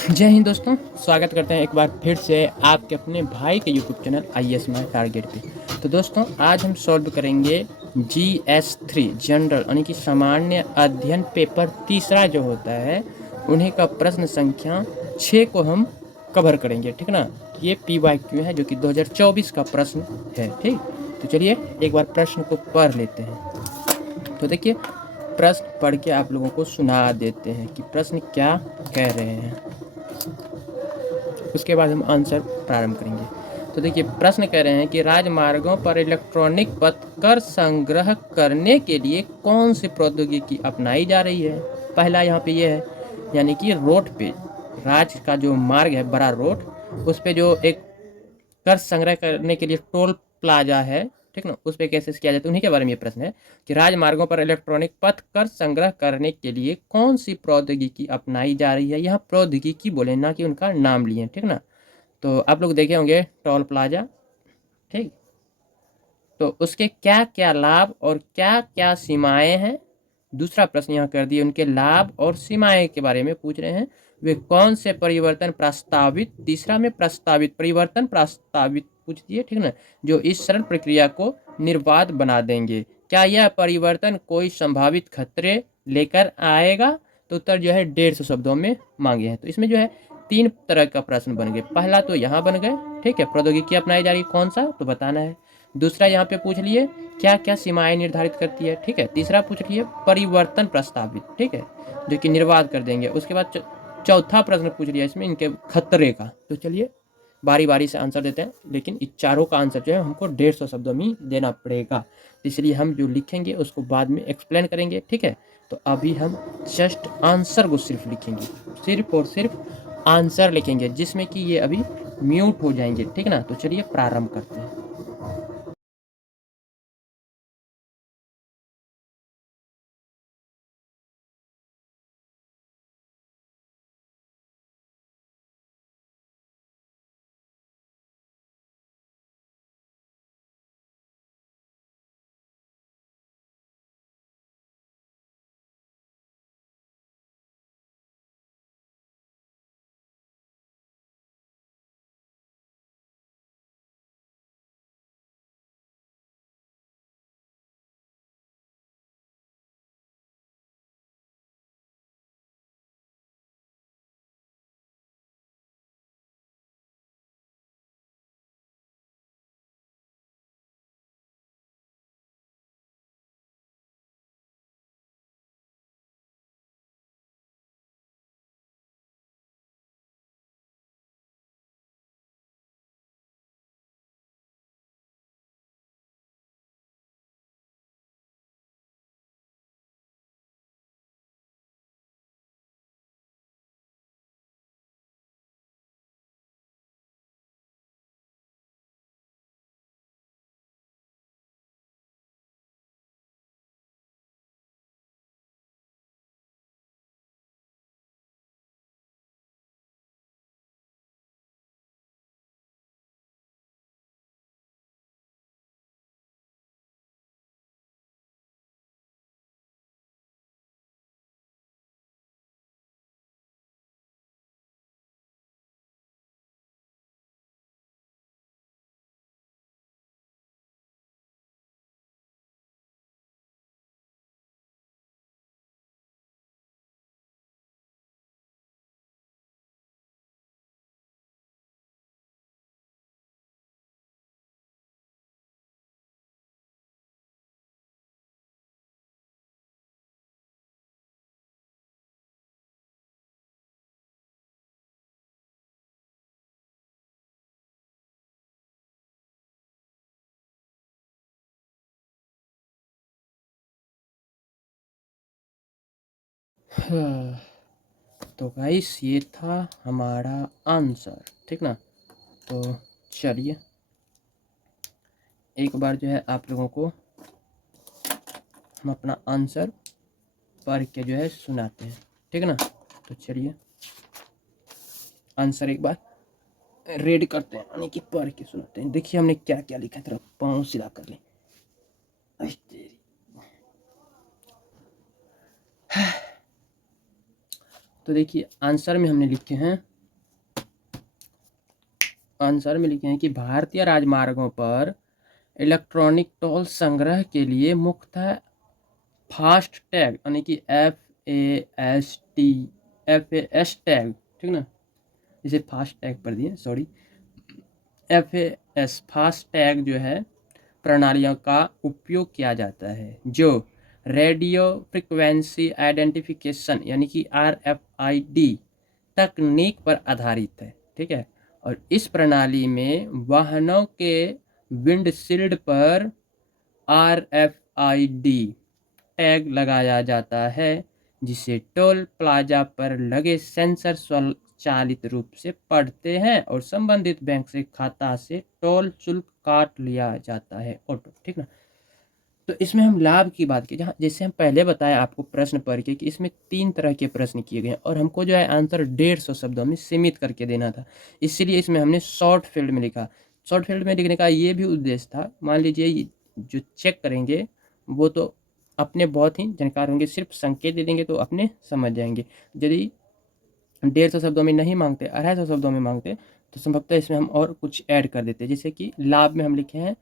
जय हिंद दोस्तों, स्वागत करते हैं एक बार फिर से आपके अपने भाई के YouTube channel IAS my target पे। तो दोस्तों, आज हम सॉल्व करेंगे GS3 जनरल यानी कि सामान्य अध्ययन पेपर तीसरा जो होता है उन्हीं का प्रश्न संख्या 6 को हम कवर करेंगे। ठीक ना। ये PYQ है जो कि 2024 का प्रश्न है। ठीक, तो चलिए एक बार प्रश्न को पढ़ लेते हैं। तो देखिए, प्रश्न पढ़ के आप लोगों को सुना देते हैं कि प्रश्न क्या कह रहे हैं, उसके बाद हम आंसर प्रारंभ करेंगे। तो देखिए, प्रश्न कह रहे हैं कि राजमार्गों पर इलेक्ट्रॉनिक पथकर संग्रह करने के लिए कौन सी प्रौद्योगिकी अपनाई जा रही है। पहला यहाँ पे ये है, यानी कि रोड पे, राज का जो मार्ग है, बड़ा रोड, उस पे जो एक कर संग्रह करने के लिए टोल प्लाजा है, ठीक ना, उस पर कैसे किया जाता है, उन्हीं के बारे में ये प्रश्न है कि राजमार्गों पर इलेक्ट्रॉनिक पथ कर संग्रह करने के लिए कौन सी प्रौद्योगिकी अपनाई जा रही है। यहाँ प्रौद्योगिकी बोले, ना कि उनका नाम लिए। ठीक ना। तो आप लोग देखे होंगे टोल प्लाजा। ठीक, तो उसके क्या क्या लाभ और क्या क्या सीमाएं हैं। दूसरा प्रश्न यहाँ कर दिए, उनके लाभ और सीमाएं के बारे में पूछ रहे हैं। वे कौन से परिवर्तन प्रस्तावित, तीसरा में प्रस्तावित परिवर्तन प्रस्तावित पूछ दिए, ठीक ना, जो इस सरल प्रक्रिया को निर्बाध बना देंगे। क्या यह परिवर्तन कोई संभावित खतरे लेकर आएगा। तो उत्तर जो है 150 शब्दों में मांगे हैं। तो इसमें जो है 3 तरह का प्रश्न बन गए। पहला तो यहाँ बन गए, ठीक है, प्रौद्योगिकी अपनाई जा रही कौन सा, तो बताना है। दूसरा यहाँ पे पूछ लिए क्या क्या सीमाएं निर्धारित करती है, ठीक है। तीसरा पूछ लिए परिवर्तन प्रस्तावित, ठीक है, जो कि निर्वाध कर देंगे। उसके बाद चौथा प्रश्न पूछ लिया इसमें इनके खतरे का। तो चलिए बारी बारी से आंसर देते हैं, लेकिन इस चारों का आंसर जो है हमको 150 शब्दों में देना पड़ेगा, इसलिए हम जो लिखेंगे उसको बाद में एक्सप्लेन करेंगे, ठीक है। तो अभी हम जस्ट आंसर को सिर्फ लिखेंगे, सिर्फ और सिर्फ आंसर लिखेंगे, जिसमें कि ये अभी म्यूट हो जाएंगे, ठीक ना। तो चलिए प्रारंभ करते हैं। तो गाइस, ये था हमारा आंसर, ठीक ना। तो चलिए एक बार जो है आप लोगों को हम अपना आंसर पढ़ के जो है सुनाते हैं, ठीक ना। तो चलिए आंसर एक बार रेड करते हैं, यानी कि पढ़ के सुनाते हैं। देखिए हमने क्या क्या लिखा है, तरफ पाँव सिला कर लें। तो देखिए आंसर में हमने लिखे हैं आंसर में लिखे हैं कि भारतीय राजमार्गों पर इलेक्ट्रॉनिक टोल संग्रह के लिए मुख्यतः फास्ट टैग यानी कि FAST टैग, ठीक ना, इसे फास्ट टैग पर दिए, सॉरी, FAS फास्ट टैग जो है प्रणालियों का उपयोग किया जाता है जो रेडियो फ्रिक्वेंसी आइडेंटिफिकेशन यानी कि RFID तकनीक पर आधारित है, ठीक है। और इस प्रणाली में वाहनों के विंडशील्ड पर RFID टैग लगाया जाता है जिसे टोल प्लाजा पर लगे सेंसर स्वचालित रूप से पढ़ते हैं और संबंधित बैंक से खाता से टोल शुल्क काट लिया जाता है ऑटो, ठीक ना। तो इसमें हम लाभ की बात की, जहाँ जैसे हम पहले बताया आपको प्रश्न पढ़ के कि इसमें 3 तरह के प्रश्न किए गए हैं और हमको जो है आंसर 150 शब्दों में सीमित करके देना था, इसलिए इसमें हमने शॉर्ट फील्ड में लिखा। शॉर्ट फील्ड में लिखने का ये भी उद्देश्य था, मान लीजिए जो चेक करेंगे वो तो अपने बहुत ही जानकार होंगे, सिर्फ संकेत दे देंगे तो अपने समझ जाएंगे। यदि 150 शब्दों में नहीं मांगते, 250 शब्दों में मांगते तो संभवतः इसमें हम और कुछ ऐड कर देते। जैसे कि लाभ में हम लिखे हैं,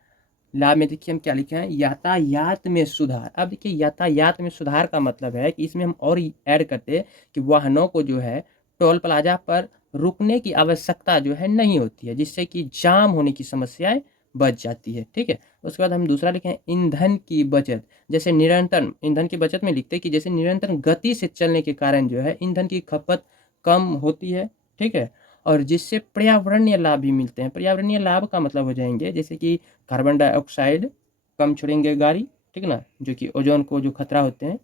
लाभ में देखिए हम क्या लिखे हैं, यातायात में सुधार। अब देखिए यातायात में सुधार का मतलब है कि इसमें हम और ऐड करते कि वाहनों को जो है टोल प्लाजा पर रुकने की आवश्यकता जो है नहीं होती है, जिससे कि जाम होने की समस्याएं बच जाती है, ठीक है। उसके बाद हम दूसरा लिखे हैं ईंधन की बचत। जैसे निरंतर ईंधन की बचत में लिखते हैं कि जैसे निरंतर गति से चलने के कारण जो है ईंधन की खपत कम होती है, ठीक है, और जिससे पर्यावरणीय लाभ भी मिलते हैं। पर्यावरणीय लाभ का मतलब हो जाएंगे जैसे कि कार्बन डाइऑक्साइड कम छोड़ेंगे गाड़ी, ठीक ना, जो कि ओजोन को जो खतरा होते हैं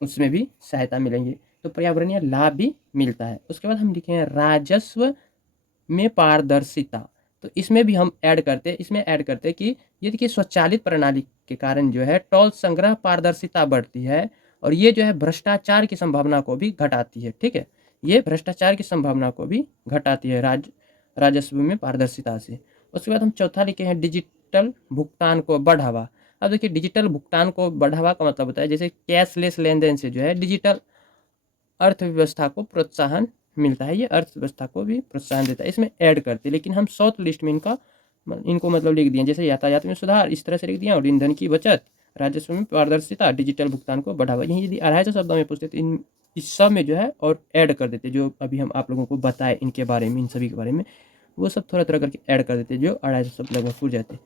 उसमें भी सहायता मिलेंगे, तो पर्यावरणीय लाभ भी मिलता है। उसके बाद हम लिखे हैं राजस्व में पारदर्शिता। तो इसमें भी हम इसमें ऐड करते कि ये देखिए स्वचालित प्रणाली के कारण जो है टोल संग्रह पारदर्शिता बढ़ती है और ये जो है भ्रष्टाचार की संभावना को भी घटाती है, ठीक है, ये भ्रष्टाचार की संभावना को भी घटाती है राजस्व में पारदर्शिता से। उसके बाद हम चौथा लिखे हैं डिजिटल भुगतान को बढ़ावा। अब देखिए डिजिटल भुगतान को बढ़ावा का मतलब होता है जैसे कैशलेस लेन देन से जो है डिजिटल अर्थव्यवस्था को प्रोत्साहन मिलता है, ये अर्थव्यवस्था को भी प्रोत्साहन देता है, इसमें ऐड करते हैं। लेकिन हम शॉर्ट लिस्ट में इनको मतलब लिख दिए, जैसे यातायात में सुधार इस तरह से लिख दिया और ईंधन की बचत, राजस्व में पारदर्शिता, डिजिटल भुगतान को बढ़ावा। यही यदि 250 शब्दों में पूछते तो इस सब में जो है और ऐड कर देते, जो अभी हम आप लोगों को बताए इनके बारे में, इन सभी के बारे में, वो सब थोड़ा थोड़ा करके ऐड कर देते जो 250 शब्द लगभग पूछ जाते।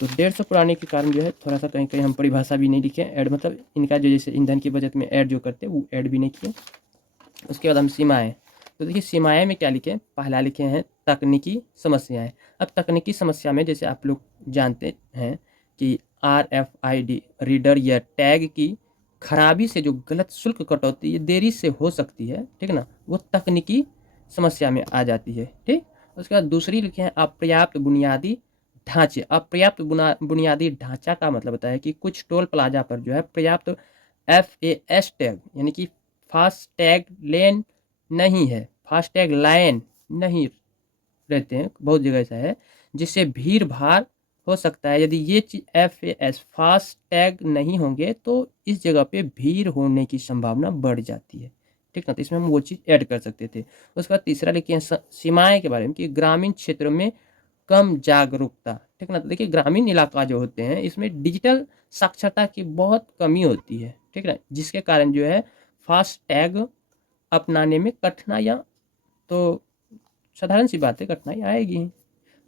तो 150 पुराने के कारण जो है थोड़ा सा कहीं कहीं हम परिभाषा भी नहीं लिखे ऐड, मतलब इनका जो जैसे ईंधन की बचत में ऐड जो करते वो ऐड भी नहीं किए। उसके बाद हम सीमाएं, तो देखिए सीमाएं में क्या लिखे, पहला लिखे हैं तकनीकी समस्याएं। अब तकनीकी समस्या में जैसे आप लोग जानते हैं कि RFID रीडर या टैग की खराबी से जो गलत शुल्क कटौती ये देरी से हो सकती है, ठीक ना, वो तकनीकी समस्या में आ जाती है, ठीक। उसके बाद दूसरी लिखे हैं अपर्याप्त बुनियादी ढांचे। अपर्याप्त बुनियादी ढांचा का मतलब होता है कि कुछ टोल प्लाजा पर जो है पर्याप्त FAS टैग यानी कि फास्ट टैग लेन नहीं है, फास्ट टैग लाइन नहीं रहते हैं, बहुत जगह ऐसा है, जिससे भीड़ भाड़ हो सकता है। यदि ये चीज FAS फास्ट टैग नहीं होंगे तो इस जगह पे भीड़ होने की संभावना बढ़ जाती है, ठीक ना, तो इसमें हम वो चीज़ ऐड कर सकते थे। उसके बाद तीसरा लिखिए सीमाएं के बारे में कि ग्रामीण क्षेत्रों में कम जागरूकता, ठीक ना, तो देखिए ग्रामीण इलाका जो होते हैं इसमें डिजिटल साक्षरता की बहुत कमी होती है, ठीक ना, जिसके कारण जो है फास्ट टैग अपनाने में कठिनाइयाँ, तो साधारण सी बात है कठिनाई आएगी ही,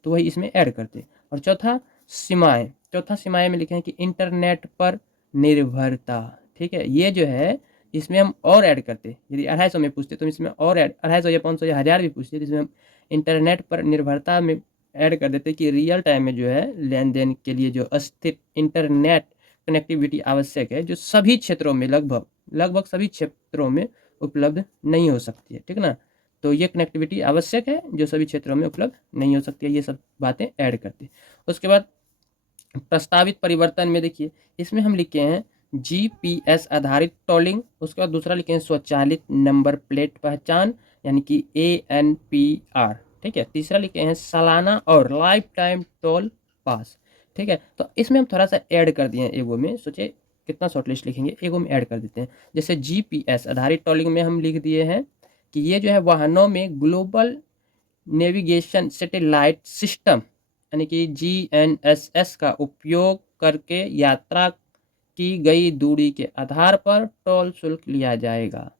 तो वही इसमें ऐड करते। और चौथा सीमाएं में लिखे हैं कि इंटरनेट पर निर्भरता, ठीक है, ये जो है इसमें हम और ऐड करते। यदि 250 में पूछते तो इसमें और ऐड 250 या 500 या 1000 भी पूछते तो इसमें हम इंटरनेट पर निर्भरता में ऐड कर देते कि रियल टाइम में जो है लेन देन के लिए जो अस्थिर इंटरनेट कनेक्टिविटी आवश्यक है, जो सभी क्षेत्रों में लगभग सभी क्षेत्रों में उपलब्ध नहीं हो सकती है, ठीक ना, तो ये कनेक्टिविटी आवश्यक है जो सभी क्षेत्रों में उपलब्ध नहीं हो सकती है, ये सब बातें ऐड करते हैं। उसके बाद प्रस्तावित परिवर्तन में देखिए इसमें हम लिखे हैं GPS आधारित टोलिंग। उसके बाद दूसरा लिखे हैं स्वचालित नंबर प्लेट पहचान यानी कि ANPR, ठीक है। तीसरा लिखे हैं सालाना और लाइफ टाइम टोल पास, ठीक है। तो इसमें हम थोड़ा सा ऐड कर दिए हैं एगो में, सोचे कितना शॉर्टलिस्ट लिखेंगे, एगो में ऐड कर देते हैं। जैसे GPS आधारित टोलिंग में हम लिख दिए हैं कि ये जो है वाहनों में ग्लोबल नेविगेशन सैटेलाइट सिस्टम यानी कि GNSS का उपयोग करके यात्रा की गई दूरी के आधार पर टोल शुल्क लिया जाएगा,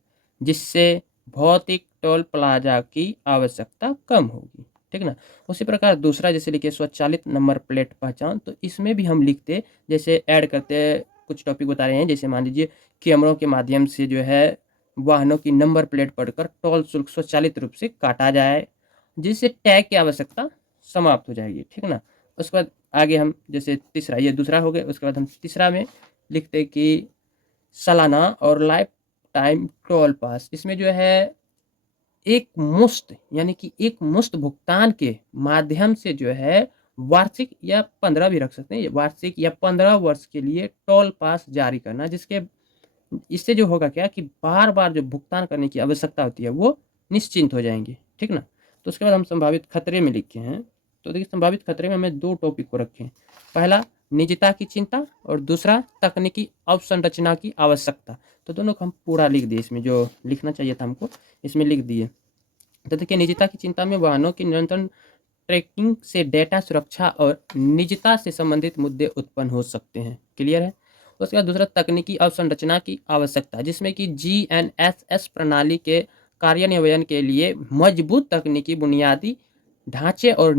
जिससे भौतिक टोल प्लाजा की आवश्यकता कम होगी। ठीक ना। उसी प्रकार दूसरा जैसे लिखे स्वचालित नंबर प्लेट पहचान, तो इसमें भी हम लिखते जैसे ऐड करते कुछ टॉपिक बता रहे हैं। जैसे मान लीजिए कैमरों के माध्यम से जो है वाहनों की नंबर प्लेट पढ़कर टोल शुल्क स्वचालित रूप से काटा जाए, जिससे टैग की आवश्यकता समाप्त हो जाएगी। ठीक ना। उसके बाद आगे हम जैसे तीसरा, ये दूसरा हो गया, उसके बाद हम तीसरा में लिखते कि सालाना और लाइफ टाइम टोल पास, इसमें जो है एक मुश्त यानी कि एक मुश्त भुगतान के माध्यम से जो है वार्षिक या 15 भी रख सकते हैं, वार्षिक या 15 वर्ष के लिए टोल पास जारी करना, जिसके इससे जो होगा क्या कि बार बार जो भुगतान करने की आवश्यकता होती है वो निश्चिंत हो जाएंगे। ठीक ना। तो उसके बाद हम संभावित खतरे में लिखे हैं। तो देखिए संभावित खतरे में हमें दो टॉपिक को रखे हैं। पहला निजता की चिंता और दूसरा तकनीकी अवसंरचना की आवश्यकता। तो दोनों को हम पूरा लिख दिए, इसमें जो लिखना चाहिए था हमको इसमें लिख दिए। तो देखिए निजता की चिंता में वाहनों की निरंतर ट्रैकिंग से डेटा सुरक्षा और निजता से संबंधित मुद्दे उत्पन्न हो सकते हैं। क्लियर है। उसके बाद दूसरा तकनीकी अवसंरचना की आवश्यकता, जिसमें कि GNSS प्रणाली के कार्यान्वयन के लिए मजबूत तकनीकी बुनियादी ढांचे और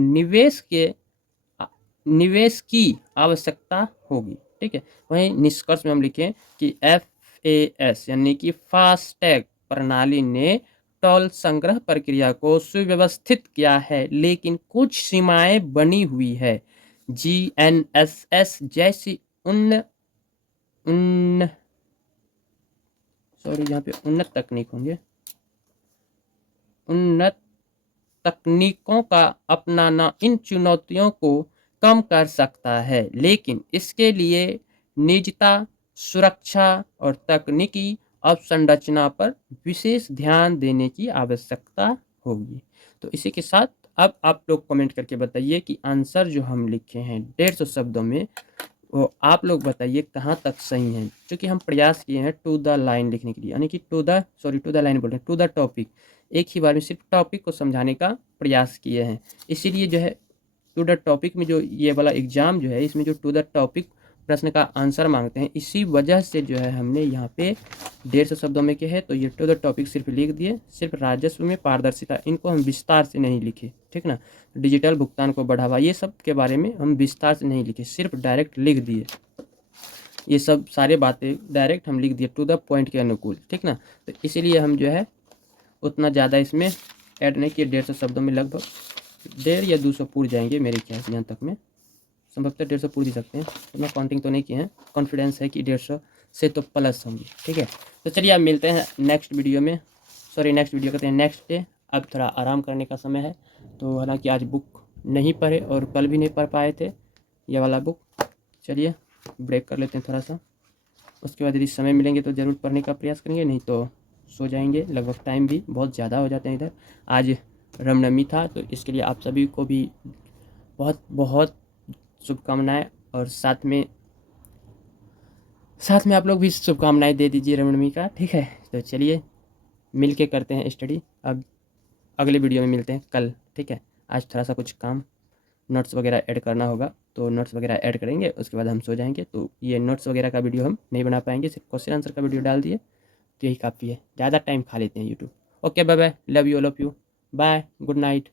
निवेश की आवश्यकता होगी। ठीक है। वहीं निष्कर्ष में हम लिखें कि FAS यानी कि फास्टैग प्रणाली ने टोल संग्रह प्रक्रिया को सुव्यवस्थित किया है, लेकिन कुछ सीमाएं बनी हुई है। GNSS जैसी यहाँ पे उन्नत तकनीक होंगे, उन्नत तकनीकों का अपनाना इन चुनौतियों को कम कर सकता है, लेकिन इसके लिए निजता, सुरक्षा और तकनीकी अवसंरचना पर विशेष ध्यान देने की आवश्यकता होगी। तो इसी के साथ अब आप लोग कमेंट करके बताइए कि आंसर जो हम लिखे हैं 150 शब्दों में वो आप लोग बताइए कहाँ तक सही है। क्योंकि हम प्रयास किए हैं टू द लाइन लिखने के लिए, यानी कि टू द लाइन बोल रहे हैं, टू द टॉपिक, एक ही बार में सिर्फ टॉपिक को समझाने का प्रयास किए हैं। इसीलिए जो है टू द टॉपिक में जो ये वाला एग्जाम जो है इसमें जो टू द टॉपिक प्रश्न का आंसर मांगते हैं, इसी वजह से जो है हमने यहाँ पे 150 शब्दों में के है तो ये टू द टॉपिक सिर्फ लिख दिए। सिर्फ राजस्व में पारदर्शिता, इनको हम विस्तार से नहीं लिखे। ठीक ना। डिजिटल भुगतान को बढ़ावा, ये सब के बारे में हम विस्तार से नहीं लिखे, सिर्फ डायरेक्ट लिख दिए। ये सब सारे बातें डायरेक्ट हम लिख दिए टू द पॉइंट के अनुकूल। ठीक ना। तो इसीलिए हम जो है उतना ज़्यादा इसमें ऐड नहीं किए। 150 शब्दों में लगभग 150 या 200 पूर जाएंगे मेरे ख्याल से, यहाँ तक में संभवतः 150 पूर ही सकते हैं। तो मैं काउंटिंग तो नहीं किए हैं, कॉन्फिडेंस है कि 150 से तो प्लस होंगे। ठीक है। तो चलिए अब मिलते हैं नेक्स्ट वीडियो में, नेक्स्ट वीडियो कहते हैं नेक्स्ट डे। अब थोड़ा आराम करने का समय है, तो हालांकि आज बुक नहीं पढ़े और कल भी नहीं पढ़ पाए थे ये वाला बुक। चलिए ब्रेक कर लेते हैं थोड़ा सा, उसके बाद यदि समय मिलेंगे तो ज़रूर पढ़ने का प्रयास करेंगे, नहीं तो सो जाएंगे। लगभग टाइम भी बहुत ज़्यादा हो जाते हैं इधर। आज रामनवमी था तो इसके लिए आप सभी को भी बहुत बहुत शुभकामनाएं, और साथ में आप लोग भी शुभकामनाएं दे दीजिए रामनवमी का। ठीक है। तो चलिए मिल के करते हैं स्टडी। अब अगले वीडियो में मिलते हैं कल। ठीक है। आज थोड़ा सा कुछ काम नोट्स वगैरह ऐड करना होगा, तो नोट्स वगैरह ऐड करेंगे, उसके बाद हम सो जाएंगे। तो ये नोट्स वगैरह का वीडियो हम नहीं बना पाएंगे, सिर्फ क्वेश्चन आंसर का वीडियो डाल दिए तो यही काफ़ी है। ज़्यादा टाइम खा लेते हैं YouTube. Okay bye bye, love you all of you, bye, good night.